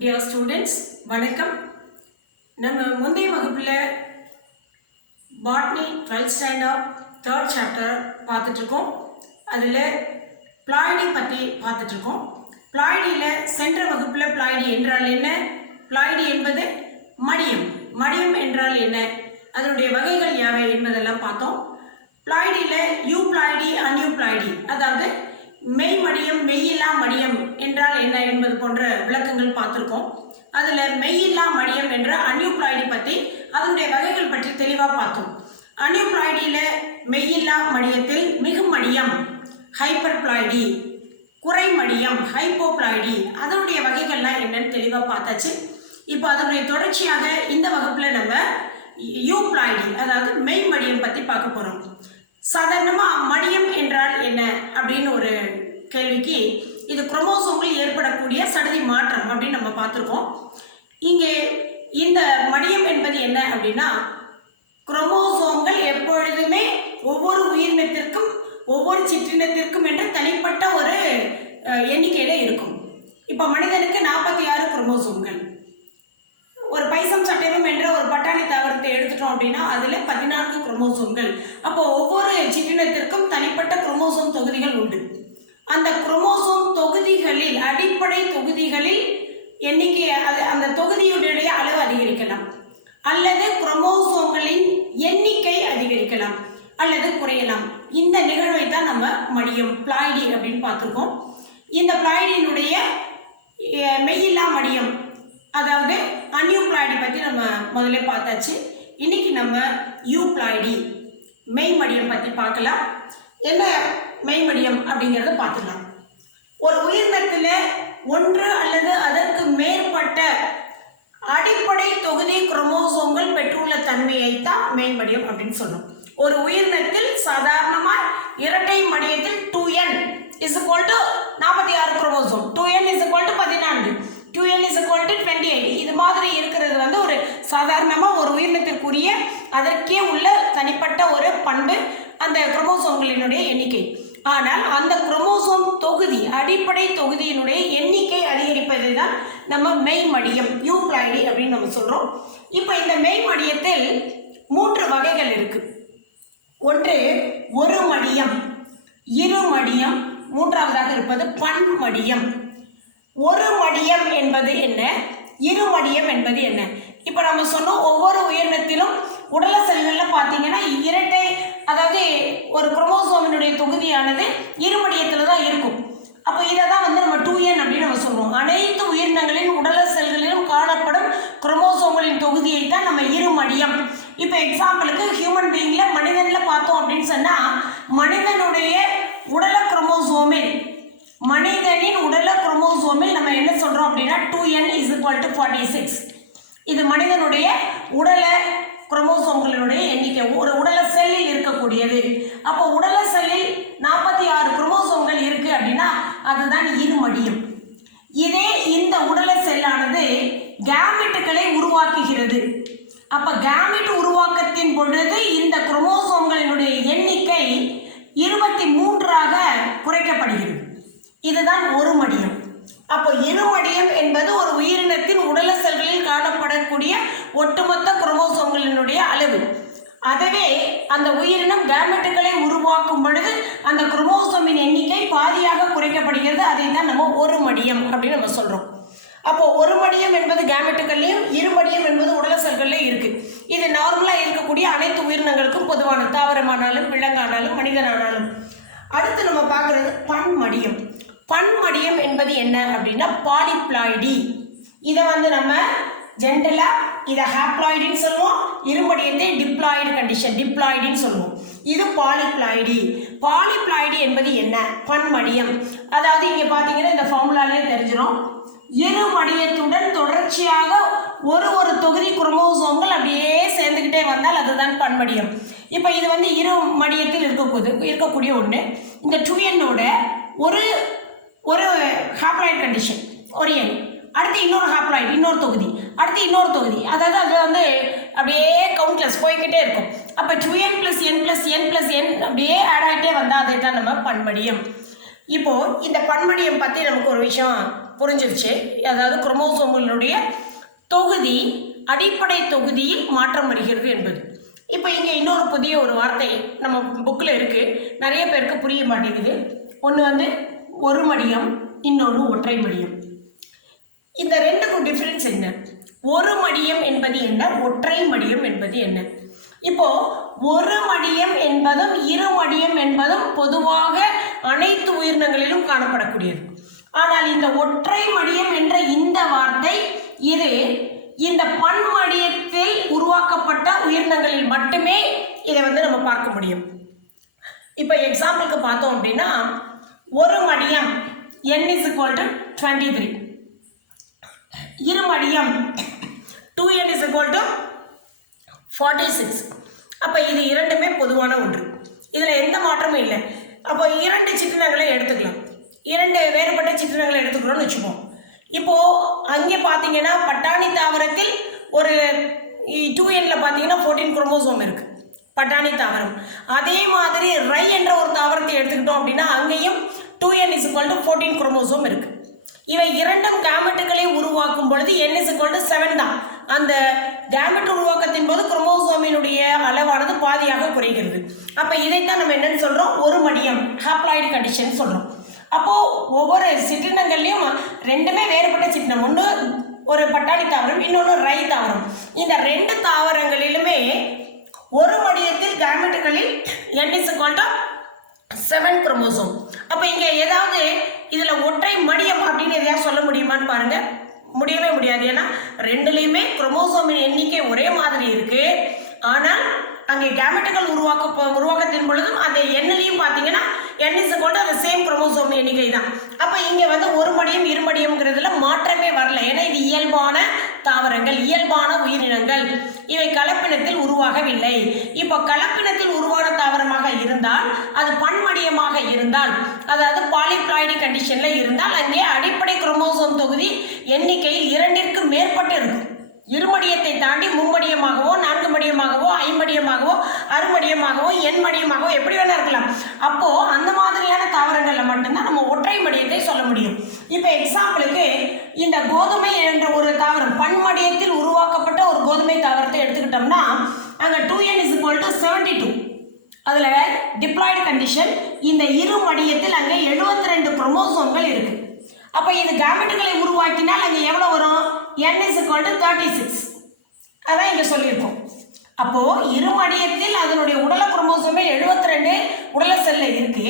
Dear students, வணக்கம். நம்ம முந்தைய வகுப்பில் botany 12th standard 3rd chapter பார்த்துட்ருக்கோம். அதில் பிளாய்டி பற்றி பார்த்துட்ருக்கோம். பிளாய்டியில் சென்ற வகுப்பில் பிளாய்டி என்றால் என்ன, பிளாய்டி என்பது மடியம், மடியம் என்றால் என்ன, அதனுடைய வகைகள் யாவை என்பதெல்லாம் பார்த்தோம். பிளாய்டியில் யூப்ளாய்டி அன்யூப்ளாய்டி, அதாவது மெய் மடியம் மெய்யில்லா மடியம் என்றால் என்ன என்பது போன்ற விளக்கங்கள் பார்த்துருக்கோம். அதில் மெய்யில்லா மடியம் என்ற அன்யூப்ளாய்டி பற்றி அதனுடைய வகைகள் பற்றி தெளிவாக பார்த்தோம். அன்யூப்ளாய்டியில் மெய்யில்லா மடியத்தில் மிகு மடியம் ஹைப்பர் பிளாய்டி, குறை மடியம் ஹைப்போப்ளாய்டி, அதனுடைய வகைகள்லாம் என்னன்னு தெளிவாக பார்த்தாச்சு. இப்போ அதனுடைய தொடர்ச்சியாக இந்த வகுப்பில் நம்ம யூப்ளாய்டி, அதாவது மெய் மடியம் பற்றி பார்க்க போகிறோம். சாதாரணமாக மடியம் என்றால் என்ன அப்படின்னு ஒரு கேள்விக்கு, இது குரோமோசோமில் ஏற்படக்கூடிய சடதி மாற்றம் அப்படின்னு நம்ம பார்த்துருக்கோம். இங்கே இந்த மடியம் என்பது என்ன அப்படின்னா, குரோமோசோம்கள் எப்பொழுதுமே ஒவ்வொரு உயிரினத்திற்கும் ஒவ்வொரு சிற்றினத்திற்கும் என்று தனிப்பட்ட ஒரு எண்ணிக்கையில் இருக்கும். இப்போ மனிதனுக்கு 46 குரோமோசோம்கள். ஒரு பைசம் சட்டைவம் என்ற ஒரு பட்டாணி தாவரத்தை எடுத்துட்டோம் அப்படின்னா அதில் 14 குரோமோசோம்கள். அப்போ ஒவ்வொரு சிற்றினத்திற்கும் தனிப்பட்ட குரோமோசோம் தொகுதிகள் உண்டு. அந்த குரோமோசோம் தொகுதிகளில், அடிப்படை தொகுதிகளில் எண்ணிக்கை, அந்த தொகுதியுடைய அளவு அதிகரிக்கலாம், அல்லது குரோமோசோம்களின் எண்ணிக்கை அதிகரிக்கலாம் அல்லது குறையலாம். இந்த நிகழ்வை தான் நம்ம மடியம், பிளாய்டி அப்படின்னு பார்த்துருக்கோம். இந்த பிளாய்டியினுடைய மெய்யில்லா மடியம், அதாவது அன்யூப்ளாய்டி பற்றி நம்ம முதல்ல பார்த்தாச்சு. இன்னைக்கு நம்ம யூப்ளாய்டி மெய் மடியம் பற்றி பார்க்கலாம். என்ன மெய் மடியம் அப்படிங்கிறத பார்த்துக்கலாம். ஒரு உயிரினத்தில் ஒன்று அல்லது அதற்கு மேற்பட்ட அடிப்படை தொகுதி குரோமோசோம்கள் பெற்றுள்ள தன்மையை தான் மெய் மடியம் அப்படின்னு சொல்றோம். ஒரு உயிரினத்தில் சாதாரணமாக இரட்டை மடியத்தில் 2n is equal to 46 chromosome, 2n is equal to 14, 2n is equal to 28, இது மாதிரி இருக்கிறது வந்து ஒரு சாதாரணமாக ஒரு உயிரினத்திற்குரிய அதற்கே உள்ள தனிப்பட்ட ஒரு பண்பு, அந்த குரோமோசோம்களினுடைய எண்ணிக்கை. ஆனால் அந்த குரோமோசோம் தொகுதி, அடிப்படை தொகுதியினுடைய எண்ணிக்கை அதிகரிப்பதை தான் நம்ம மெய் மடியம், யூப்ளாய்டி அப்படின்னு நம்ம சொல்கிறோம். இப்போ இந்த மெய் மடியத்தில் 3 வகைகள் இருக்கு. ஒன்று ஒரு மடியம், இரு மடியம், மூன்றாவதாக இருப்பது பன்மடியம். ஒரு மடியம் என்பது என்ன, இரு மடியம் என்பது என்ன? இப்போ நம்ம சொன்னோம், ஒவ்வொரு உயிரினத்திலும் உடல செல்களில் பார்த்தீங்கன்னா இரட்டை, அதாவது ஒரு குரோமோசோமினுடைய தொகுதியானது இருமடியத்தில் தான் இருக்கும். அப்போ இதை தான் வந்து நம்ம 2n அப்படின்னு நம்ம சொல்லுவோம். அனைத்து உயிரினங்களின் உடல செல்களிலும் காணப்படும் குரோமோசோம்களின் தொகுதியை தான் நம்ம இருமடியம். இப்போ எக்ஸாம்பிளுக்கு ஹியூமன் பீயிங்கில், மனிதனில் பார்த்தோம் அப்படின்னு சொன்னால், மனிதனுடைய உடல குரோமோசோமில், மனிதனின் உடல குரோமோசோமில் நம்ம என்ன சொல்கிறோம் அப்படின்னா 2n is equal to 46. இது மனிதனுடைய உடல குரோமோசோம்களுடைய எண்ணிக்கை, ஒரு உடல செல்லில் இருக்கக்கூடியது. அப்போ உடல செல்லில் 46 குரோமோசோம்கள் இருக்கு அப்படின்னா அதுதான் இருமடியம். இதே இந்த உடல செல்லானது கேமெட்டுகளை உருவாக்குகிறது. அப்ப கேமெட் உருவாக்கத்தின் பொழுது இந்த குரோமோசோம்களினுடைய எண்ணிக்கை 23ஆக குறைக்கப்படுகிறது. இதுதான் ஒரு மடியம். அப்போ இருமடியம் என்பது ஒரு உயிரினத்தின் உடல செல்களில் காணப்படக்கூடிய ஒட்டுமொத்த குரோமோசோம்களினுடைய அளவு. அதுவே அந்த உயிரினம் கேமெட்டுகளை உருவாக்கும் பொழுது அந்த குரோமோசோமின் எண்ணிக்கை பாதியாக குறைக்கப்படுகிறது. அதை தான் நம்ம ஒரு மடியம் அப்படின்னு நம்ம சொல்றோம். அப்போ ஒரு மடியம் என்பது கேமெட்டுகள்லையும், இருமடியம் என்பது உடல செல்கள்லையும் இருக்கு. இது நார்மலா இருக்கக்கூடிய அனைத்து உயிரினங்களுக்கும் பொதுவான, தாவரமானாலும் விலங்கானாலும் மனிதனானாலும். அடுத்து நம்ம பார்க்கறது பன்மடியம். பன்மடியம் என்பது என்ன அப்படின்னா பாலிப்ளாய்டி. இதை வந்து நம்ம ஜென்ரலா இதை ஹாப்ளாய்டின்னு சொல்லுவோம், இருமடியத்தை டிப்ளாய்டு கண்டிஷன், டிப்ளாய்டின்னு சொல்லுவோம். இது பாலிப்ளாய்டி. பாலிப்ளாய்டி என்பது என்ன, பன்மடியம். அதாவது இங்கே பார்த்தீங்கன்னா இந்த ஃபார்முலாலே தெரிஞ்சிடும். இரு மடியத்துடன் தொடர்ச்சியாக ஒரு தொகுதி குரோமோசோம்கள் அப்படியே சேர்ந்துக்கிட்டே வந்தால் அதுதான் பன்மடியம். இப்போ இது வந்து இரு மடியத்தில் இருக்கக்கூடிய ஒன்று. இந்த 2n-ஓட ஒரு ஹாப்ளாய்டு கண்டிஷன், ஒரு எண், அடுத்து இன்னொரு ஹாப்ளாய்டு, இன்னொரு தொகுதி, அடுத்து இன்னொரு தொகுதி, அதாவது அது வந்து அப்படியே கவுண்ட்லெஸ் போய்கிட்டே இருக்கும். அப்போ 2n + n + n + n அப்படியே ஆட் ஆகிட்டே வந்தால் அதை தான் நம்ம பன்மடியம். இப்போ இந்த பன்மடியம் பற்றி நமக்கு ஒரு விஷயம் புரிஞ்சிருச்சு. அதாவது குரோமோசோம்களுடைய தொகுதி அடிப்படை தொகுதியில் மாற்றம் வருகிறது என்பது. இப்போ இங்கே இன்னொரு புதிய ஒரு வார்த்தை நம்ம புக்கில் இருக்குது, நிறைய பேருக்கு புரிய மாட்டேங்குது. ஒன்று வந்து ஒரு மடியம், இன்னொன்று ஒற்றை மடியம். இந்த ரெண்டுக்கும் டிஃப்ரென்ஸ் என்ன? ஒரு மடியம் என்பது என்ன, ஒற்றை மடியம் என்பது என்ன? இப்போ ஒரு மடியம் என்பதும் இரு மடியம் என்பதும் பொதுவாக அனைத்து உயிரினங்களிலும் காணப்படக்கூடியது. ஆனால் இந்த ஒற்றை மடியம் என்ற இந்த வார்த்தை இது இந்த பன்மடியத்தில் உருவாக்கப்பட்ட உயிரினங்களில் மட்டுமே இதை வந்து நம்ம பார்க்க முடியும். இப்போ எக்ஸாம்பிளுக்கு பார்த்தோம் அப்படின்னா, ஒரு மடியம் n is equal to 23, இரு மடியம் 2n is equal to 46. அப்போ இது இரண்டுமே பொதுவான ஒன்று, இதில் எந்த மாற்றமும் இல்லை. அப்போ இரண்டு சிற்றினங்களை எடுத்துக்கலாம், இரண்டு வேறுபட்ட சிற்றினங்களை எடுத்துக்கிறோம்னு வச்சுப்போம். இப்போது அங்கே பார்த்தீங்கன்னா பட்டாணி தாவரத்தில் ஒரு 2n பார்த்தீங்கன்னா 14 குரோமோசோம் இருக்குது, பட்டாணி தாவரம். அதே மாதிரி ரை என்ற ஒரு தாவரத்தை எடுத்துக்கிட்டோம் அப்படின்னா அங்கேயும் 2n is equal to 14 chromosome இருக்குது. இவை இரண்டும் கேமெட்டுகளை உருவாக்கும் பொழுது n is equal to 7 தான். அந்த கேமெட் உருவாக்கத்தின் போது குரோமோசோமினுடைய அளவானது பாதியாக குறைகிறது. அப்போ இதைத்தான் நம்ம என்னன்னு சொல்கிறோம், ஒரு மடியம், ஹாப்ளாய்டு கண்டிஷன் சொல்கிறோம். அப்போது ஒவ்வொரு சிற்றினங்கள்லையும் ரெண்டுமே வேறுபட்ட சிற்றினம், ஒன்று ஒரு பட்டாணி தாவரம், இன்னொன்று ரை தாவரம். இந்த ரெண்டு தாவரங்களிலுமே ஒரு மடியத்தில் கேமெட்டுகளில் n is equal to 7 chromosome. அப்போ இங்கே ஏதாவது இதில் ஒற்றை மடியம் அப்படின்னு எதையாவது சொல்ல முடியுமான்னு பாருங்கள், முடியவே முடியாது. ஏன்னா ரெண்டுலேயுமே குரோமோசோமின் எண்ணிக்கை ஒரே மாதிரி இருக்குது. ஆனால் அங்கே கேமெட்டுகள் உருவாக்கத்தின் பொழுதும் அந்த எண்ணிலையும் பார்த்தீங்கன்னா n is equal to அந்த சேம் குரோமோசோம் எண்ணிக்கை தான். அப்போ இங்கே வந்து ஒரு மடியம் இரு மடியம்ங்கிறதுல மாற்றமே வரல. ஏன்னா இது இயல்பான தாவரங்கள், இயல்பான உயிரினங்கள், இவை கலப்பினத்தில் உருவாகவில்லை. இப்போ கலப்பினத்தில் உருவான தாவரமாக இருந்தால், அது பன்மடியமாக இருந்தால், அதாவது பாலிப்ளாய்டு கண்டிஷனில் இருந்தால் அங்கே அடிப்படை குரோமோசோம் தொகுதி எண்ணிக்கையில் 2ற்கு மேற்பட்டு இருக்கும். இருமடியத்தை தாண்டி மும்மடியமாகவோ, 4 மடியமாகவோ, ஐமடியமாகவோ, அறுமடியமாகவோ, எண்மடியமாகவோ எப்படி வேணா இருக்கலாம். அப்போ அந்த மாதிரியான தாவரங்களில் மட்டும்தான் நம்ம ஒற்றை மடியத்தை சொல்ல முடியும். இப்போ எக்ஸாம்பிளுக்கு இந்த கோதுமை என்ற ஒரு தாவரம், பன்மடியத்தில் உருவாக்கப்பட்ட ஒரு கோதுமை தாவரத்தை எடுத்துக்கிட்டோம்னா அங்கே 2n is equal to 72. அதில் டிப்ளாய்டு கண்டிஷன், இந்த இரு மடியத்தில் அங்கே 72 குரோமோசோம்கள் இருக்கு. அப்போ இது கேமெட்டுகளை உருவாக்கினால் அங்கே எவ்வளோ வரும், n is equal to 36. அதான் இங்கே சொல்லியிருக்கோம். அப்போது இருமடியத்தில் அதனுடைய உடல குரோமோசோமே 72 உடல செல்ல இருக்கு.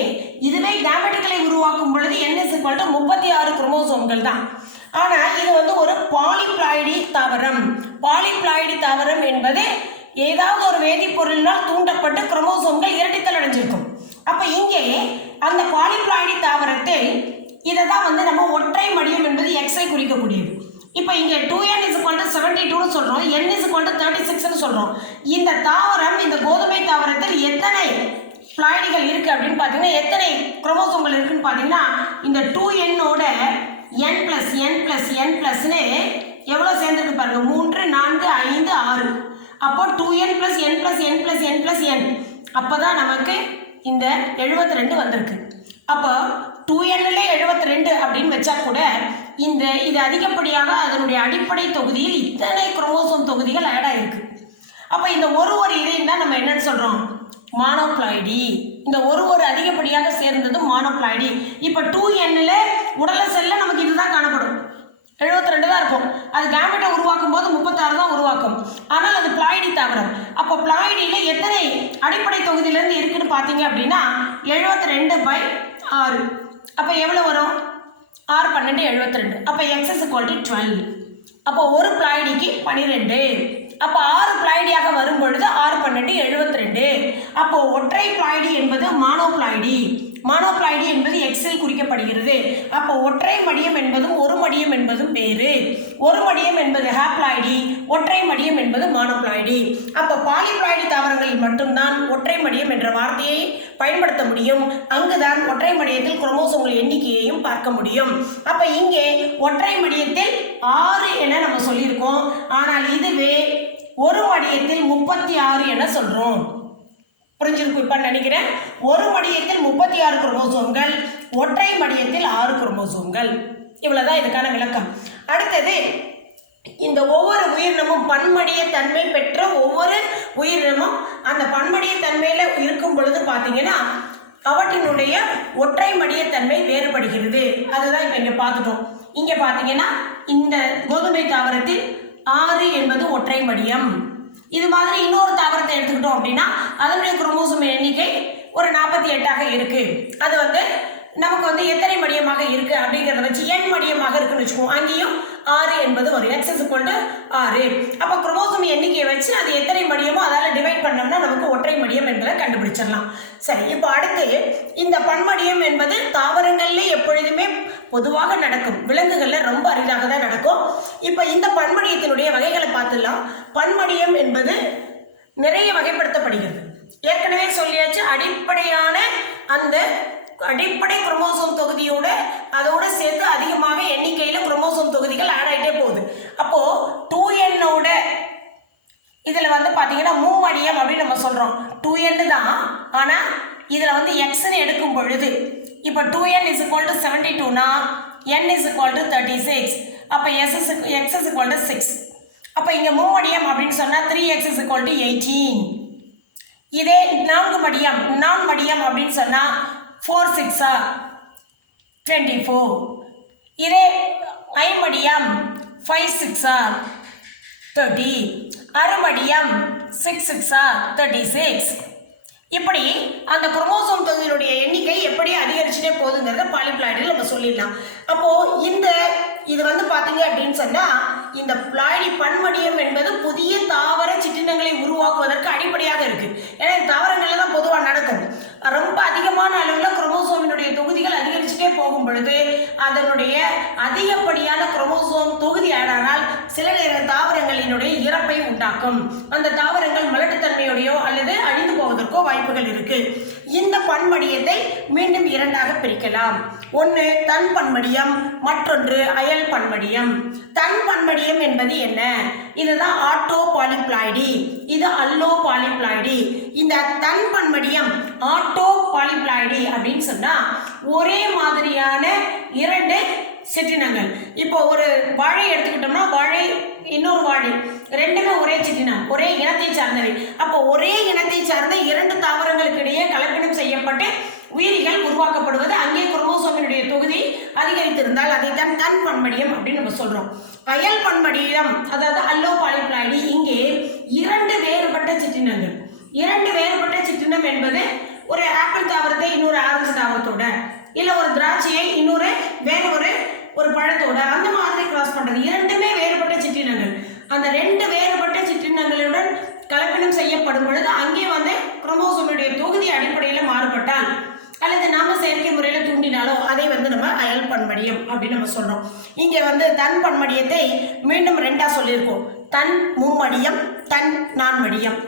இதுவே கேமெட்டுகளை உருவாக்கும் பொழுது n is equal to 36 குரோமோசோம்கள் தான். ஆனால் இது வந்து ஒரு பாலிப்ளாய்டி தாவரம். பாலிப்ளாய்டி தாவரம் என்பது ஏதாவது ஒரு வேதிப்பொருளினால் தூண்டப்பட்டு குரோமோசோம்கள் இரட்டித்தல் அடைஞ்சிருக்கும். அப்போ இங்கே அந்த பாலிப்ளாய்டி தாவரத்தை இதை தான் வந்து நம்ம ஒற்றை மடியம் என்பது எக்ஸை குறிக்கக்கூடியது. இப்போ இங்கே 2n is equal to 72 சொல்கிறோம், n is equal to 36 சொல்கிறோம். இந்த தாவரம், இந்த கோதுமை தாவரத்தில் எத்தனை பிளாய்டுகள் இருக்குது அப்படின்னு பார்த்தீங்கன்னா, எத்தனை குரோமோசோம்கள் இருக்குன்னு பார்த்தீங்கன்னா, இந்த 2n-ஓட n + n + n +ன்னு எவ்வளோ சேர்ந்துருக்கு பாருங்கள், 3 4 5 6. அப்போ 2n + n + n + n + n, அப்போ தான் நமக்கு இந்த 72 வந்திருக்கு. அப்போ 2nல 72 அப்படின்னு வச்சா கூட இது அதிகப்படியாக அதனுடைய அடிப்படை தொகுதியில் இத்தனை குரோமோசோம் தொகுதிகள் ஆட் ஆயிருக்கு. அப்போ இந்த ஒரு இதையும் தான் நம்ம என்னன்னு சொல்கிறோம், மானோப்ளாய்டி. இந்த ஒரு அதிகப்படியாக சேர்ந்தது மானோப்ளாய்டி. இப்போ 2nல உடல செல்ல நமக்கு இதுதான் காணப்படும், 72 தான் இருக்கும். அது கேமெட்டை உருவாக்கும் போது 36 தான் உருவாக்கும். ஆனால் அது பிளாய்டி தாவரம். அப்போ பிளாய்டியில் எத்தனை அடிப்படை தொகுதியிலேருந்து இருக்குன்னு பார்த்தீங்க அப்படின்னா 72/6. அப்போ எவ்வளோ வரும், 6 12 72. அப்போ x is equal to 12. அப்போ ஒரு பிளாய்டிக்கு 12. அப்போ 6 பிளாய்டியாக வரும் பொழுது 6 12 72. அப்போ ஒற்றை பிளாய்டி என்பது மானோப்ளாய்டி. மானோப்ளாய்டி என்பது எக்ஸில் குறிக்கப்படுகிறது. அப்போ ஒற்றை மடியம் என்பதும் ஒரு மடியம் என்பதும் வேறு. ஒரு மடியம் என்பது ஹாப்ளாய்டி, ஒற்றை மடியம் என்பது மானோப்ளாய்டி. அப்போ பாலிப்ளாய்டி தாவரங்களில் மட்டும்தான் ஒற்றை மடியம் என்ற வார்த்தையை பயன்படுத்த முடியும். அங்குதான் ஒற்றை மடியத்தில் குரோமோசோம்கள் எண்ணிக்கையையும் பார்க்க முடியும். அப்போ இங்கே ஒற்றை மடியத்தில் 6 என நம்ம சொல்லியிருக்கோம். ஆனால் இதுவே ஒரு மடியத்தில் 36 என சொல்கிறோம். புரிஞ்சிருக்கும் இப்போ நினைக்கிறேன். ஒரு மடியத்தில் 36 குரோமோசோம்கள், ஒற்றை மடியத்தில் 6 குரோமோசோம்கள். இவ்வளவுதான் இதுக்கான விளக்கம். அடுத்தது, இந்த ஒவ்வொரு உயிரினமும் பன்மடிய தன்மை பெற்ற ஒவ்வொரு உயிரினமும் அந்த பன்மடிய தன்மையில இருக்கும் பொழுது பார்த்தீங்கன்னா அவற்றினுடைய ஒற்றை மடிய தன்மை வேறுபடுகிறது. அதுதான் இப்போ இங்கே பார்த்துட்டோம். இங்கே பார்த்தீங்கன்னா இந்த கோதுமை தாவரத்தில் 6 என்பது ஒற்றை மடியம். இது மாதிரி இன்னொரு தாவரத்தை எடுத்துக்கிட்டோம் அப்படின்னா அதனுடைய குரோமோசோம் எண்ணிக்கை ஒரு 48ஆக இருக்கு. அது வந்து நமக்கு வந்து எத்தனை மடியமாக இருக்கு அப்படிங்கிறத வச்சு n மடியமாக இருக்குன்னு வச்சுக்கோம். அங்கேயும் 6 என்பது வரும். x = 6. அப்போ குரோமோசோம் எண்ணிக்கையை வச்சு அது எத்தனை மடியமோ அதால் டிவைட் பண்ணோம்னா நமக்கு ஒற்றை மடியம் என்பதை கண்டுபிடிச்சிடலாம். சரி, இப்போ அடுத்து இந்த பன்மடியம் என்பது தாவரங்கள்ல எப்பொழுதுமே பொதுவாக நடக்கும், விலங்குகள்ல ரொம்ப அரிதாக தான் நடக்கும். இப்போ இந்த பன்மடியத்தினுடைய வகைகளை பார்த்துடலாம். பன்மடியம் என்பது நிறைய வகைப்படுத்தப்படுகிறது. ஏற்கனவே சொல்லியாச்சு, அடிப்படையான அந்த அடிப்படை குரோமோசோம் தொகுதியோட அதோட சேர்த்து அதிகமாக எண்ணிக்கையில் குரோமோசோம் தொகுதிகள் ஆட் ஆகிட்டே போகுது. அப்போ 2n இதில் வந்து பார்த்தீங்கன்னா மூமடியம் அப்படின்னு நம்ம சொல்கிறோம். 2n தான், ஆனால் இதில் வந்து எக்ஸ்ன்னு எடுக்கும் பொழுது இப்போ 2n = 72னா n = 36. அப்போ x = 6. அப்போ இங்கே மூமடியம் அப்படின்னு சொன்னால் 3x = 18. இதே நான் மடியம் அப்படின்னு சொன்னால் 4 6 24. இதே ஐமடியம் 5 6 30. அறுமடியம் 6 6 36. இப்படி அந்த குரோமோசோம் தொகுதியினுடைய எண்ணிக்கை எப்படி அதிகரிச்சுட்டே போகுதுங்கிறத பாலிப்ளாய்டில் நம்ம சொல்லிடலாம். அப்போ இது வந்து பார்த்தீங்க அப்படின்னு சொன்னால் இந்த பிளாய்டி பன்மடியம் என்பது புதிய தாவர சிற்றினங்களை உருவாக்குவதற்கு அடிப்படையாக இருக்கு. ஏன்னா தாவரங்கள்ல தான் பொதுவாக நடக்கும். ரொம்ப அதிகமான அளவில் குரோமோசோமினுடைய தொகுதிகள் அதிகரிச்சுட்டே போகும் பொழுது அதனுடைய அதிகப்படியான குரோமோசோம் தொகுதி ஆடானால் சில நேர தாவரங்களினுடைய இறப்பை உண்டாக்கும். அந்த தாவரங்கள் மலட்டுத்தன்மையோடையோ அல்லது அழிந்து போவதற்கோ வாய்ப்புகள் இருக்கு. இந்த பன்மடியத்தை மீண்டும் 2ஆக பிரிக்கலாம். ஒன்று தன் பன்மடியம், மற்றொன்று அயல் பன்மடியம். தன் பன்மடியம் என்பது என்ன? இதுதான் ஆட்டோ பாலிப்ளாய்டி, இது அல்லோ பாலிப்ளாய்டி. இந்த தன் பன்மடியம் ஆட்டோ பாலிப்ளாய்டி அப்படின்னு சொன்னா ஒரே மாதிரியான 2 சிற்றினங்கள். இப்போ ஒரு வாழை எடுத்துக்கிட்டோம்னா வாழை இன்னொரு வாழை ரெண்டுமே ஒரே சிற்றினம், ஒரே இனத்தை சார்ந்தவை. அப்போ ஒரே இனத்தை சார்ந்த 2 தாவரங்களுக்கு இடையே கலப்பினம் செய்யப்பட்டு உயிரிகள் உருவாக்கப்படுவது அங்கே குரோமோசோமினுடைய தொகுதி அதிகரித்திருந்தால் அதைத்தான் தன் பன்மடியம் அப்படின்னு நம்ம சொல்றோம். அயல் பன்மடியம் அதாவது அல்லோ பாலிப்ளாய்டி, இங்கே 2 வேறுபட்ட சிற்றினங்கள். 2 வேறுபட்ட சிற்றினம் என்பது ஒரு ஆப்பிள் தாவரத்தை இன்னொரு ஆரஞ்சு தாவரத்தோட, இல்ல ஒரு திராட்சையை இன்னொரு வேற ஒரு பழத்தோட அந்த மாதிரி கிராஸ் பண்றது. 2மே வேறுபட்ட சிற்றினங்கள். அந்த 2 வேறுபட்ட சிற்றினங்களுடன் கலப்பினம் செய்யப்படும் பொழுது அங்கே வந்து குரோமோசோமுடைய தொகுதி அடிப்படையில் மாறுபட்டால் அல்லது நாம செயற்கை முறையில் தூண்டினாலோ அதை வந்து நம்ம அயல் பன்மடியம் அப்படின்னு நம்ம சொல்றோம். இங்கே வந்து தன் பன்மடியத்தை மீண்டும் 2ஆ சொல்லியிருக்கோம். தன் மும்மடியம், தன் நான்மடியம்.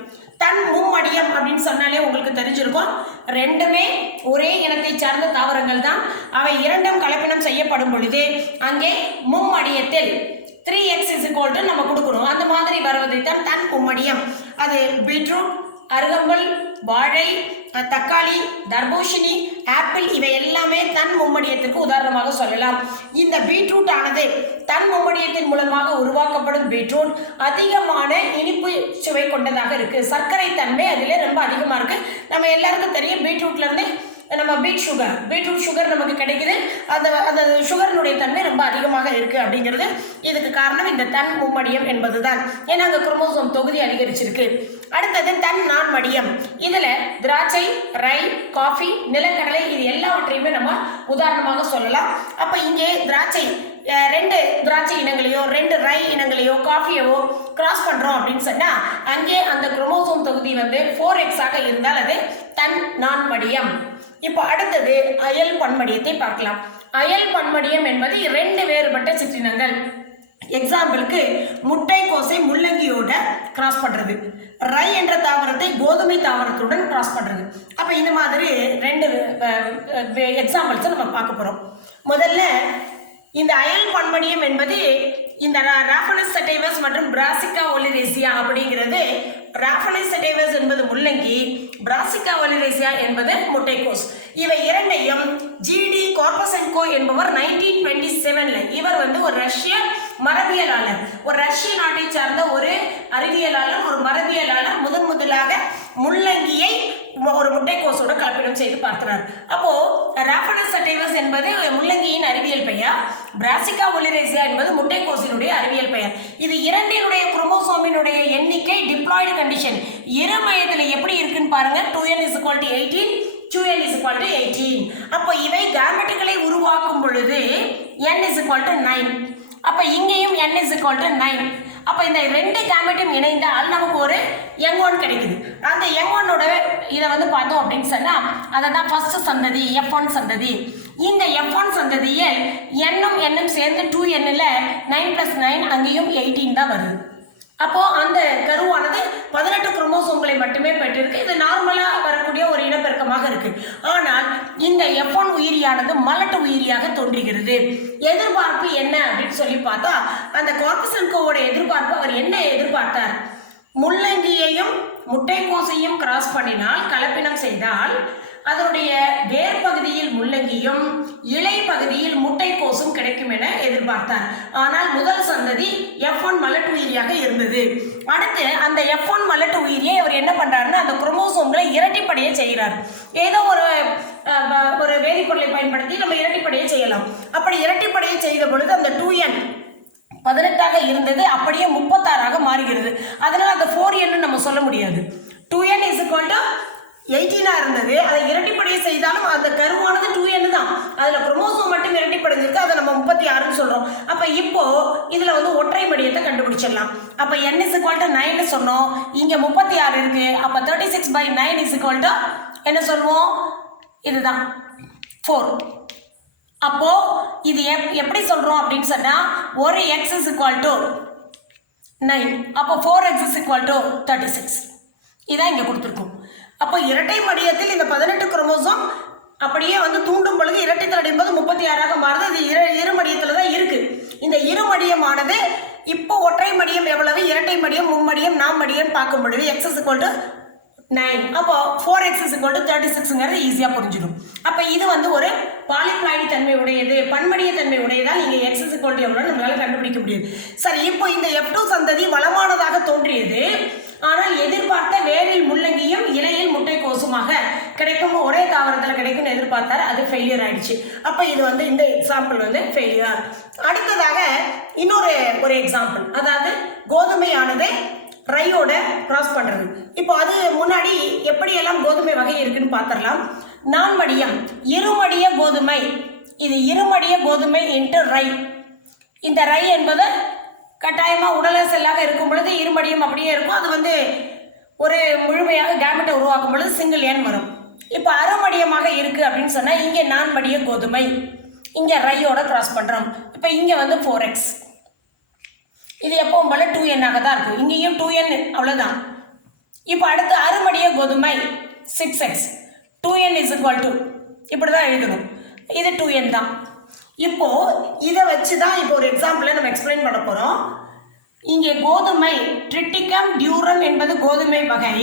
தன் மும்மடியம் அப்படின்னு சொன்னாலே உங்களுக்கு தெரிஞ்சிருக்கும், 2மே ஒரே இனத்தை சார்ந்த தாவரங்கள் தான். அவை 2ம் கலப்பினம் செய்யப்படும் பொழுது அங்கே மும்மடியத்தில் 3x நம்ம கொடுக்கணும். அந்த மாதிரி வருவதைத்தான் தன் மும்மடியம். அது பீட்ரூட், அருகம்புல், வாழை, தக்காளி, தர்பூசணி, ஆப்பிள் இவை எல்லாமே தன் மும்மடியத்திற்கு உதாரணமாக சொல்லலாம். இந்த பீட்ரூட் ஆனது தன் மும்மடியத்தின் மூலமாக உருவாக்கப்படும் பீட்ரூட் அதிகமான இனிப்பு சுவை கொண்டதாக இருக்கு. சர்க்கரை தன்மை அதில் ரொம்ப அதிகமாக இருக்கு. நம்ம எல்லாருக்கும் தெரியும், பீட்ரூட்ல இருந்து நம்ம பீட்ரூட் சுகர் நமக்கு கிடைக்குது. அந்த சுகரினுடைய தன்மை ரொம்ப அதிகமாக இருக்கு அப்படிங்கிறது இதுக்கு காரணம் இந்த தன் மும்மடியம் என்பதுதான். ஏன்னா அங்கே குரோமோசோம் தொகுதி அதிகரிச்சிருக்கு. அடுத்தது தன் நான்மடியம். இதுல திராட்சை, ரை, காஃபி, நிலக்கடலை இது எல்லாவற்றையுமே நம்ம உதாரணமாக சொல்லலாம். அப்ப இங்கே திராட்சை 2 திராட்சை இனங்களையோ 2 ரை இனங்களையோ காஃபியவோ கிராஸ் பண்றோம் அப்படின்னு சொன்னா அங்கே அந்த குரோமோசோம் தொகுதி வந்து 4x ஆக இருந்தால் அது தன் நான்மடியம். இப்போ அடுத்தது அயல் பன்மடியத்தை பார்க்கலாம். அயல் பன்மடியம் என்பது 2 வேறுபட்ட சிற்றினங்கள். எக்ஸாம்பிளுக்கு முட்டைக்கோசை முள்ளங்கியோட கிராஸ் பண்றது, ரை என்ற தாவரத்தை கோதுமை தாவரத்துடன் கிராஸ் பண்றது. அப்ப இந்த மாதிரி 2 எக்ஸாம்பிள்ஸ் நம்ம பார்க்க போறோம். முதல்ல இந்த அயல் பன்மடியம் என்பது இந்த ராஃபனஸ் சட்டைவஸ் மற்றும் பிராசிகா ஒலிரேசியா அப்படிங்கிறது. ராஃபனஸ் சட்டைவஸ் என்பது முள்ளங்கி, பிராசிகா ஒலிரேசியா என்பது முட்டைக்கோஸ். இவை இரண்டையும் ஜிடி கார்பசென்கோ என்பவர் 1927 இவர் வந்து ஒரு ரஷ்ய மரபியலாளர், ஒரு ரஷ்ய நாட்டை சார்ந்த ஒரு அறிவியலாளர், ஒரு மரபியலாளர் முதலாக முள்ளங்கியை ஒரு முட்டைக்கோசோட கலப்பினம் செய்து பார்க்கிறார். அப்போ ராஃபடஸ் சட்டைவஸ் என்பது முள்ளங்கியின் அறிவியல் பெயர், பிராசிகா ஒலிரேசியா என்பது முட்டைக்கோசினுடைய அறிவியல் பெயர். இது இரண்டினுடைய குரோமோசோமினுடைய எண்ணிக்கை டிப்ளாய்டு கண்டிஷன் இரு மையத்தில் எப்படி இருக்குன்னு பாருங்க. 2n = 18, 2n = 18. அப்போ இவை கேமெட்டுகளை உருவாக்கும் பொழுது n = 9. அப்போ இங்கேயும் n = 9. அப்போ இந்த ரெண்டு கேமெட்டும் இணைந்தால் நமக்கு ஒரு M1 கிடைக்குது. அந்த M1ஓட இதை வந்து பார்த்தோம் அப்படின்னு சொன்னால் அதை தான் ஃபர்ஸ்ட் சந்ததி F1 சந்ததி. இந்த F1 சந்ததியில் n சேர்ந்து 2nல 9 + 9 அங்கேயும் 18 தான் வருது. அப்போ அந்த கருவானது 18 குரோமோசோம்களை மட்டுமே பெற்றிருக்கு. இது நார்மலா வரக்கூடிய ஒரு இனப்பெருக்கமாக இருக்கு. ஆனால் இந்த F1 உயிரியானது மலட்டு உயிரியாக தோன்றுகிறது. எதிர்பார்ப்பு என்ன அப்படின்னு சொல்லி பார்த்தா அந்த கார்பசென்கோவோட எதிர்பார்ப்பு அவர் என்ன எதிர்பார்த்தார்? முள்ளங்கியையும் முட்டைக்கோசையும் கிராஸ் பண்ணினால், கலப்பினம் செய்தால் அதனுடைய வேர் பகுதியில் முள்ளங்கியும் இலை பகுதியில் முட்டைக்கோசும் கிடைக்கும் என எதிர்பார்த்தார். ஆனால் முதல் சந்ததி F1 மலட்டு உயிரியாக இருந்தது. அடுத்து அந்த F1 மலட்டு உயிரியை அவர் என்ன பண்றாருன்னா அந்த குரோமோசோம்களை இரட்டிப்படைய செய்கிறார். ஏதோ ஒரு வேதிப்பொருளை பயன்படுத்தி நம்ம இரட்டிப்படைய செய்யலாம். அப்படி இரட்டிப்படைய செய்த பொழுது அந்த 2n 18ஆக இருந்தது அப்படியே 36ஆக மாறுகிறது. அதனால அந்த 4n நம்ம சொல்ல முடியாது. 2n = 18 இருந்தது. அதை இரட்டிப்படைய செய்தாலும் அந்த கருவானது 2n தான். அதுல குரோமோசோம் மட்டும் இரட்டிப்படைஞ்சிருக்கு, அதை நம்ம 36ன்னு சொல்றோம். அப்ப இப்போ இதுல வந்து ஒற்றை மடியத்தை கண்டுபிடிச்சிடலாம். அப்ப n = 9 சொன்னோம், இங்க 36 இருக்கு. அப்ப 36/9 என்ன சொல்லுவோம்? இதுதான் 4. அப்போ இது எப்படி சொல்றோம் அப்படின்னு சொன்னா ஒரு x = 9, அப்போ 4x = 36. இதான் இங்க கொடுத்துருக்கோம். அப்போ இரட்டை மடியத்தில் இந்த 18 குரோமோசோம் அப்படியே வந்து தூண்டும் பொழுது இரட்டை அடையும்போது 36ஆக மாறுது. அது இரு மடியத்தில் தான் இருக்கு. இந்த இரு மடியமானது இப்போ ஒற்றை மடியம் எவ்வளவு, இரட்டை மடியம், மும்மடியம், நாம்மடியம் பார்க்கும் பொழுது x = 9, அப்போ 4x = 36ங்கிறது ஈஸியாக புரிஞ்சிடும். அப்போ இது வந்து ஒரு பாலிப்ளாய்டு தன்மை உடையது, பன்மடிய தன்மை உடையதால் இங்கே x = எவ்வளோ நம்மளால கண்டுபிடிக்க முடியுது. சரி, இப்போ இந்த F2 சந்ததி வளமானதாக தோன்றியது. ஆனால் எதிர்பார்த்த வேரில் முள்ளங்கியும் இலையில் முட்டைக்கோசுமாக கிடைக்கும், ஒரே தாவரத்தில் கிடைக்கும் எதிர்பார்த்தார். அது ஃபெயிலியர் ஆயிடுச்சு. அப்போ இது வந்து இந்த எக்ஸாம்பிள் வந்து ஃபெயிலியர். அடுத்ததாக ஒரு எக்ஸாம்பிள், அதாவது கோதுமையானது ரையோட கிராஸ் பண்றது. இப்போ அது முன்னாடி எப்படியெல்லாம் கோதுமை வகை இருக்குன்னு பார்த்துடலாம். நான்மடியம் இருமடிய கோதுமை, இது இருமடிய கோதுமை இன்ட்டு ரை. இந்த ரை என்பது கட்டாயமாக உடல செல்லாக இருக்கும் பொழுது இருமடியம் அப்படியே இருக்கும். அது வந்து ஒரு முழுமையாக கேமெட்டை உருவாக்கும் பொழுது சிங்கிள் n வரும். இப்போ அரைமடியமாக இருக்கு அப்படின்னு சொன்னால் இங்கே நான்மடிய கோதுமை, இங்கே ரையோட கிராஸ் பண்ணுறோம். இப்போ இங்கே வந்து 4x, இது எப்பவும் போல 2n தான் இருக்கும். இங்கேயும் 2n அவ்வளோதான். இப்போ அடுத்து அரைமடிய கோதுமை 6x, 2n = இப்படி தான் எழுதணும். இது 2n தான். இப்போ இதை வச்சு தான் இப்போ ஒரு எக்ஸாம்பிளை நம்ம எக்ஸ்பிளைன் பண்ண போகிறோம். இங்கே கோதுமை ட்ரிட்டிகம் டியூரம் என்பது கோதுமை வகை,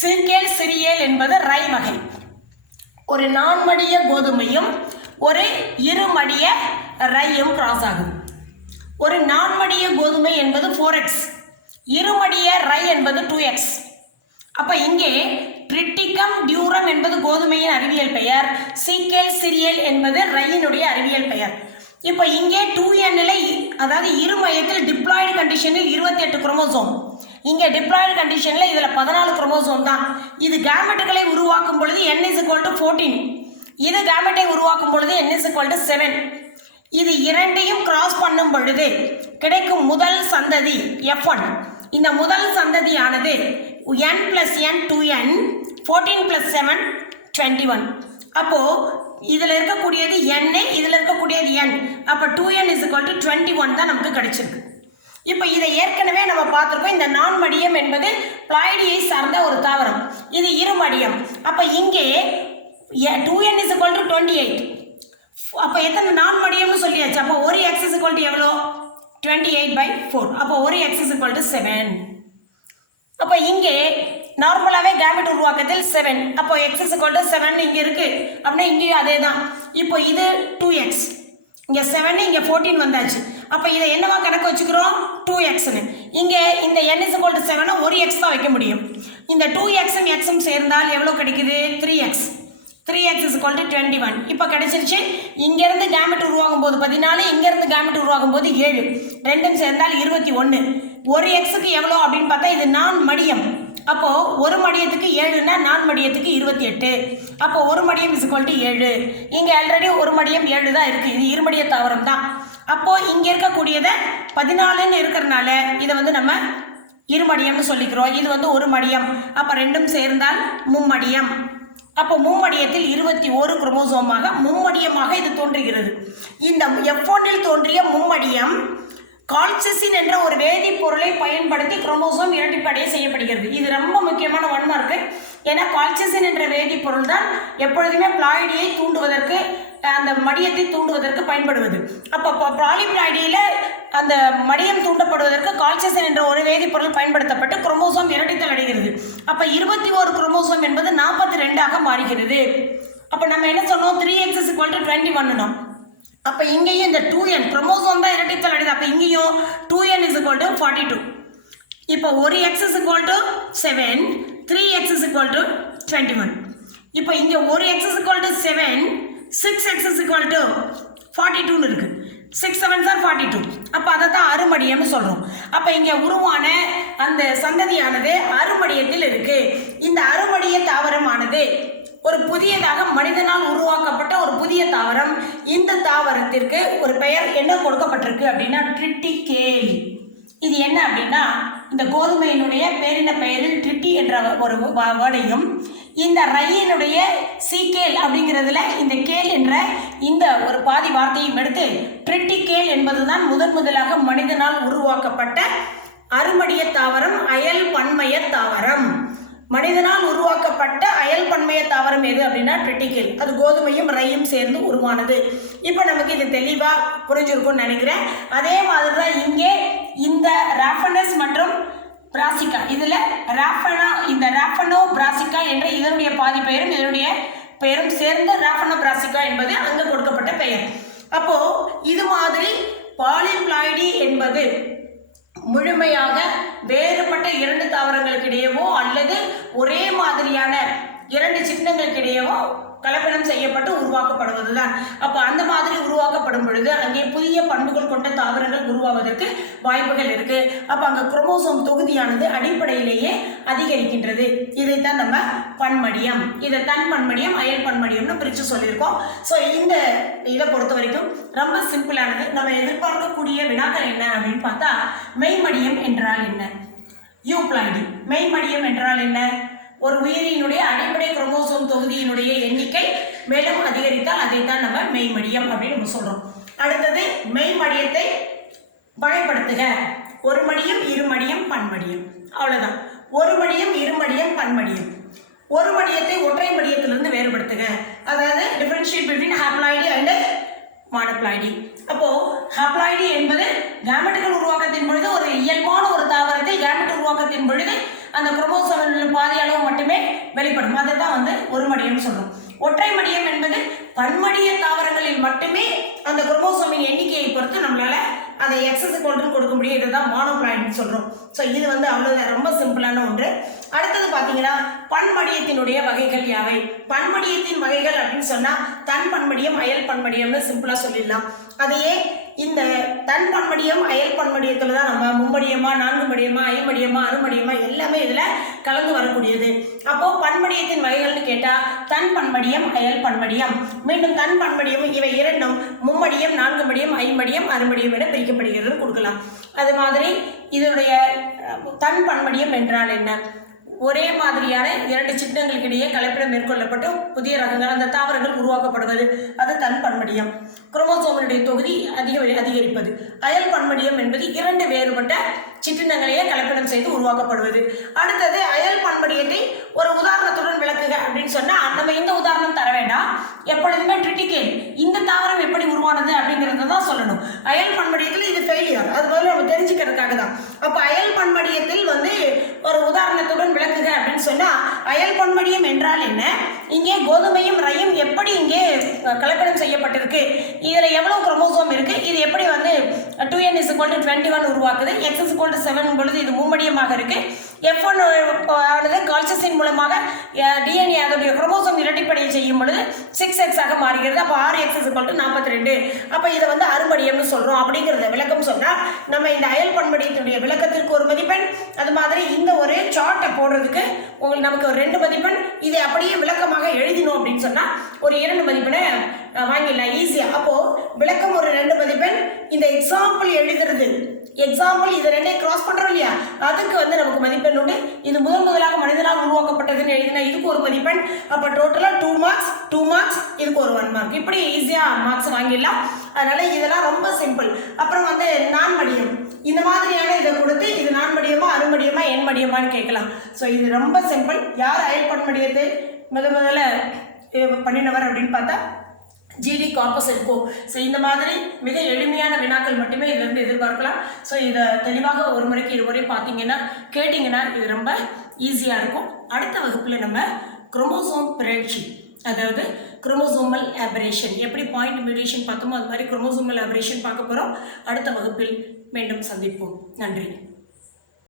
சிர்கேல் சிரியேல் என்பது ரை வகை. ஒரு நான்மடிய கோதுமையும் ஒரு இருமடிய ரையும் கிராஸ் ஆகும். ஒரு நான்மடிய கோதுமை என்பது 4x, இருமடிய ரை என்பது 2x. அப்போ இங்கே ட்ரிட்டிகம் டியூரம் என்பது கோதுமையின் அறிவியல் பெயர், சீக்கேல் சிரியல் என்பது ரையினுடைய அறிவியல் பெயர். இப்போ இங்கே 2nல அதாவது இரு மையத்தில் டிப்ளாய்டு கண்டிஷனில் 28 குரோமோசோம், இங்கே டிப்ளாய்டு கண்டிஷனில் இதில் 14 குரோமோசோம் தான். இது கேமெட்டுகளை உருவாக்கும் பொழுது n = 14, இது கேமெட்டை உருவாக்கும் பொழுது n = 7. இது இரண்டையும் கிராஸ் பண்ணும் பொழுது கிடைக்கும் முதல் சந்ததி F1. இந்த முதல் சந்ததியானது n + n 2n, 14 + 7 21. அப்போ இதில் இருக்கக்கூடியது n, இதில் இருக்கக்கூடியது n. அப்போ 2n = 21 தான் நமக்கு கிடைச்சிருக்கு. இப்போ இதை ஏற்கனவே நம்ம பார்த்துருக்கோம். இந்த நான்மடியம் என்பது பிளாய்டியை சார்ந்த ஒரு தாவரம், இது இருமடியம். அப்போ இங்கே 2n = 28. அப்போ எத்தனை நான்மடியம்னு சொல்லியாச்சு. அப்போ ஒரு x = எவ்வளோ, 28/4. அப்போ ஒரு x = 7. அப்போ இங்கே நார்மலாகவே கேமெட் உருவாக்கத்தில் 7. அப்போ x is equal to 7 இங்கே இருக்குது அப்படின்னா இங்கேயும் அதே தான். இப்போ இது 2x, இங்கே 7, இங்கே 14 வந்தாச்சு. அப்போ இதை என்னவா கணக்கு வச்சுக்கிறோம்? 2xன்னு. இங்கே இந்த n is equal to 7 ஒரு x தான் வைக்க முடியும். இந்த 2xம் xம் சேர்ந்தால் எவ்வளோ கிடைக்குது? 3x. 3x is equal to 21. இப்போ கிடைச்சிருச்சு. இங்கேருந்து கேமெட் உருவாகும் போது 14, இங்கேருந்து கேமெட் உருவாகும் போது 7, ரெண்டும் சேர்ந்தால் 21. ஒரு எக்ஸுக்கு எவ்வளோ அப்படின்னு பார்த்தா இது நான் மடியம். அப்போது ஒரு மடியத்துக்கு 7னா நான் மடியத்துக்கு 28. அப்போ ஒரு மடியம் இஸ் equal to 7. இங்கே ஆல்ரெடி ஒரு மடியம் 7 தான் இருக்குது. இது இருமடிய தாவரம் தான். அப்போது இங்கே இருக்கக்கூடியதை 14ன்னு இருக்கிறனால இதை வந்து நம்ம இருமடியம்னு சொல்லிக்கிறோம். இது வந்து ஒரு மடியம். அப்போ ரெண்டும் சேர்ந்தால் மும்மடியம். அப்போ மும்மடியத்தில் 21 குரோமோசோமாக மும்மடியமாக இது தோன்றுகிறது. இந்த F1ல் தோன்றிய மும்மடியம் கால்சிசின் என்ற ஒரு வேதிப்பொருளை பயன்படுத்தி குரோமோசோம் இரட்டிப்படைய செய்யப்படுகிறது. இது ரொம்ப முக்கியமான 1 மார்க்கு. ஏன்னா கால்சிசின் என்ற வேதிப்பொருள் தான் எப்பொழுதுமே பிளாய்டியை தூண்டுவதற்கு, அந்த மடியத்தை தூண்டுவதற்கு பயன்படுவது. அப்போ பாலிபிளாய்டியில் அந்த மடியம் தூண்டப்படுவதற்கு கால்சிசின் என்ற ஒரு வேதிப்பொருள் பயன்படுத்தப்பட்டு குரோமோசோம் இரட்டித்தல் அடைகிறது. அப்போ 21 குரோமோசோம் என்பது 42ஆக மாறுகிறது. அப்போ நம்ம என்ன சொன்னோம்? 3x is equal to 21. அப்போ இங்கேயும் இந்த 2n குரோமோசோம் தான் இரட்டித்தல் அடையுது. அப்போ இங்கேயும் 2n is equal to 42. இப்போ ஒரு x is equal to 7, 3x is equal to 21. இப்போ இங்கே ஒரு x is equal to 7, 6x is equal to 42ன்னு இருக்குது. 6 7s are 42. அப்போ அதை தான் அருமடியம்னு சொல்கிறோம். அப்போ இங்கே உருவான அந்த சந்ததியானது அருமடியத்தில் இருக்குது. இந்த அருமடிய தாவரமானது ஒரு புதியதாக மனிதனால் உருவாக்கப்பட்ட ஒரு புதிய தாவரம். இந்த தாவரத்திற்கு ஒரு பெயர் என்ன கொடுக்கப்பட்டிருக்கு அப்படின்னா ட்ரிட்டிகேல். இது என்ன அப்படின்னா இந்த கோதுமையினுடைய பேரின பெயரில் ட்ரிட்டி என்ற ஒரு வேர்டையும், இந்த ரையினுடைய சீகேல் அப்படிங்கிறதுல இந்த கேல் என்ற இந்த ஒரு பாதி வார்த்தையும் எடுத்து ட்ரிட்டிகேல் என்பதுதான் முதலாக மனிதனால் உருவாக்கப்பட்ட அருமடிய தாவரம், அயல் பன்மைய தாவரம். மனிதனால் உருவாக்கப்பட்ட அயல் பன்மைய தாவரம் எது அப்படின்னா ட்ரிட்டிகேல். அது கோதுமையும் ரையும் சேர்ந்து உருவானது. இப்போ நமக்கு இது தெளிவாக புரிஞ்சிருக்கும்னு நினைக்கிறேன். அதே மாதிரி தான் இங்கே இந்த ராஃபனஸ் மற்றும் பிராசிகா, இதில் இந்த ராஃபனோ பிராசிகா என்ற இதனுடைய பாதி பெயரும் இதனுடைய பெயரும் சேர்ந்து ராஃபனோ பிராசிகா என்பது அங்கே கொடுக்கப்பட்ட பெயர். அப்போது இது மாதிரி பாலிபிளாய்டி என்பது முழுமையாக வேறுபட்ட 2 தாவரங்களுக்கிடையவோ அல்லது ஒரே மாதிரியான 2 சின்னங்களுக்கிடையவோ கலப்படம் செய்யப்பட்டு உருவாக்கப்படுவதுதான். அப்போ அந்த மாதிரி உருவாக்கப்படும் பொழுது அங்கே புதிய பண்புகள் கொண்ட தாவரங்கள் உருவாவதற்கு வாய்ப்புகள் இருக்கு. அப்போ அங்கே குரோமோசோம் தொகுதியானது அடிப்படையிலேயே அதிகரிக்கின்றது. இதைத்தான் நம்ம பன்மடியம், இதை தன் பன்மடியம் அயல் பன்மடியம்னு பிரித்து சொல்லியிருக்கோம். ஸோ இந்த இதை பொறுத்த வரைக்கும் ரொம்ப சிம்பிளானது. நம்ம எதிர்பார்க்கக்கூடிய வினாக்கள் என்ன அப்படின்னு பார்த்தா, மெய்மடியம் என்றால் என்ன? யூப்ளாய்டி. மெய்மடியம் என்றால் என்ன? ஒரு உயிரினுடைய அடிப்படை குரோமோசோம் தொகுதியினுடைய எண்ணிக்கை மேலும் அதிகரித்தால் அதைத்தான் நம்ம மெய்மடியம் அப்படின்னு நம்ம சொல்றோம். அடுத்தது மெய்மடியத்தை வகைப்படுத்துக. ஒரு மடியம், இருமடியம், பன்மடியம். அவ்வளவுதான். ஒரு மடியம், இருமடியம், பன்மடியம். ஒரு மடியத்தை ஒற்றை மடியத்திலிருந்து வேறுபடுத்துக. அதாவது டிஃபரன்ஷியேட் பிட்வீன் ஹாப்ளாய்டி அண்ட் மானோப்ளாய்டி. அப்போ ஹாப்ளாய்டி என்பது கேமெட்டுகள் உருவாக்கத்தின் பொழுது ஒரு இயல்பான ஒரு தாவரத்தில் கேமெட் உருவாக்கத்தின் பொழுது அந்த குரோமோசோமின் பாதி அளவு மட்டுமே வெளிப்படும். அதை தான் வந்து ஒரு மடியம் சொல்றோம். ஒற்றை மடியம் என்பது பன்மடிய தாவரங்களில் மட்டுமே அந்த குரோமோசோமின் எண்ணிக்கையை பொறுத்து நம்மளால அதை எக்ஸஸ் கொண்டு கொடுக்க முடியும். இதுதான் மானோப்ளாய்டுன்னு சொல்றோம். ஸோ இது வந்து அவ்வளோ ரொம்ப சிம்பிளான ஒன்று. அடுத்தது பார்த்தீங்கன்னா பன்மடியத்தினுடைய வகைகள் யாவை? பன்மடியத்தின் வகைகள் அப்படின்னு சொன்னால் தன் பன்மடியம் அயல் பன்மடியம்னு சிம்பிளாக சொல்லிடலாம். அதையே இந்த தன் பன்மடியம் அயல் பன்மடியத்தில் தான் நம்ம மும்மடியமா, 4 மடியமா, ஐமடியமா, அருமடியமா எல்லாமே இதில் கலந்து வரக்கூடியது. அப்போது பன்மடியத்தின் வகைகள்னு கேட்டால் தன் பன்மடியம் அயல் பன்மடியம், மீண்டும் தன் பன்மடியம் இவை இரண்டும் மும்மடியம், 4 மடியம், ஐமடியம், அருமடியம் என பிரிக்கப்படுகிறது கொடுக்கலாம். அது மாதிரி இதனுடைய தன் பன்மடியம் என்றால் என்ன? ஒரே மாதிரியான 2 சின்னங்களுக்கிடையே கலப்பிடம் மேற்கொள்ளப்பட்டு புதிய ரகங்கள் அந்த தாவரங்கள் உருவாக்கப்படுவது அது தன் பன்மடியம். குரோமோசோமினுடைய தொகுதி அதிகரிப்பது. அயல் பன்மடியம் என்பது 2 வேறுபட்ட சிற்றினங்களையே கலப்பிடம் செய்து உருவாக்கப்படுவது. அடுத்தது அயல் பன்மடியத்தை ஒரு உதாரணத்துடன் விளக்குக அப்படின்னு சொன்னால் நம்ம இந்த உதாரணம் தர வேண்டாம். எப்பொழுதுமே ட்ரிட்டிகேல் இந்த தாவரம் எப்படி உருவானது அப்படிங்கிறத தான் சொல்லணும். அயல் பன்மடியத்தில் இது ஃபெயிலியர், அது முதல்ல நம்ம தெரிஞ்சுக்கிறதுக்காக தான். அப்போ அயல் பன்மடியத்தில் வந்து ஒரு உதாரணத்துடன் விளக்குக அப்படின்னு சொல்லி அயல் பொன்மடியம் என்றால் என்ன, இங்கே கோதுமையும் ரையும் எப்படி இங்கே கலப்படம் செய்யப்பட்டிருக்கு, இதில் எவ்வளோ குரோமோசோம் இருக்குது, இது எப்படி வந்து 2n = 21 உருவாக்குது, x = 7 பொழுது இது மும்மடியமாக இருக்குது. F1 ஆனது கால்சிசின் மூலமாக டிஎன்ஏ அதோடைய குரோமோசோம் இரட்டிப்படையை செய்யும் பொழுது 6x ஆக மாறுகிறது. அப்போ 6x = 42. அப்போ இதை வந்து அருமடியம்னு சொல்கிறோம். அப்படிங்கிறத விளக்கம் சொன்னால் நம்ம இந்த அயல் பன்மடியத்தினுடைய விளக்கத்திற்கு ஒரு மதிப்பெண், அது மாதிரி இந்த ஒரு சார்ட்டை போடுறதுக்கு நமக்கு ஒரு 2 மதிப்பெண், இதை அப்படியே விளக்கமாக எழுதினோம் அப்படின்னு சொன்னால் ஒரு 2 மதிப்பெண்ணை வாங்கிடலாம் ஈஸியாக. அப்போது விளக்கம் ஒரு 2 மதிப்பெண், இந்த எக்ஸாம்பிள் எழுதுறது எக்ஸாம்பிள் இது ரெண்டையும் கிராஸ் பண்ணுறோம் இல்லையா, அதுக்கு வந்து நமக்கு மதிப்பெண் உண்டு. இது முதலாக மனிதனால் உருவாக்கப்பட்டதுன்னு எழுதினா இதுக்கு ஒரு மதிப்பெண். அப்போ டோட்டலாக 2 மார்க்ஸ், 2 மார்க்ஸ், இதுக்கு ஒரு 1 மார்க். இப்படி ஈஸியாக மார்க்ஸ் வாங்கிடலாம். அதனால் இதெல்லாம் ரொம்ப சிம்பிள். அப்புறம் வந்து நான்மடியம், இந்த மாதிரியான இதை கொடுத்து இது நான்மடியமா அருமடியமா எண்மடியமான்னு கேட்கலாம். ஸோ இது ரொம்ப சிம்பிள். யார் அயல் பன்மடியத்தை முதல்ல பண்ணினவர் அப்படின்னு பார்த்தா ஜிடி கார்பஸ் எட்கோ. ஸோ இந்த மாதிரி மிக எளிமையான வினாக்கள் மட்டுமே இதிலிருந்து எதிர்பார்க்கலாம். ஸோ இதை தெளிவாக ஒரு முறைக்கு இருமுறை பார்த்தீங்கன்னா கேட்டிங்கன்னா இது ரொம்ப ஈஸியாக இருக்கும். அடுத்த வகுப்பில் நம்ம குரோமோசோம் பிறழ்ச்சி, அதாவது குரோமோசோமல் ஆபரேஷன், எப்படி பாயிண்ட் மியூட்டேஷன் பார்த்தோமோ அது மாதிரி குரோமோசோமல் ஆபரேஷன் பார்க்க போகிறோம். அடுத்த வகுப்பில் மீண்டும் சந்திப்போம். நன்றி.